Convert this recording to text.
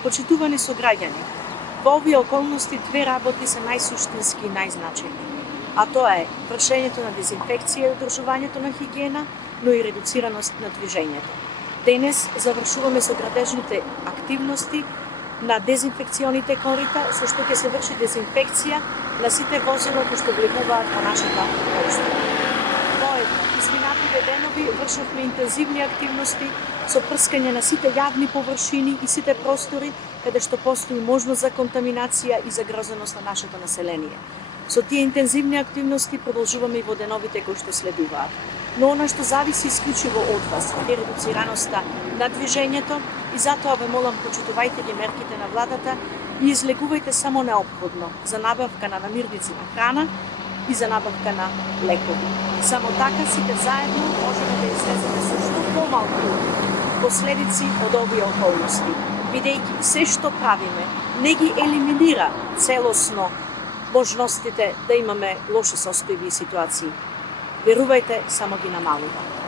Почитувани сограѓани, во овие околности две работи се најсуштински и најзначајни, а тоа е вршењето на дезинфекција и одржувањето на хигиена, но и редуцираност на движењето. Денес завршуваме со градежните активности на дезинфекционите корита, со што ќе се врши дезинфекција на сите возила кои што влегуваат во нашата општина. Воедно, изминатите денови вршевме интензивни активности со прскање на сите јавни површини и сите простори каде што постои можност за контаминација и загрозеност на нашето население. Со тие интензивни активности продолжуваме и во деновите кои што следуваат. Но она што зависи исклучиво од вас е редуцираноста на движењето и затоа ве молам, почитувајте ги мерките на владата и излегувајте само неопходно за набавка на намирници на храна и за набавка на лекови. Само така сите заедно можеме да излеземе со што помалку последици од овие околности, бидејќи се што правиме не ги елиминира целосно можностите да имаме лоши состојби и ситуации. Верувајте, само ги намалува.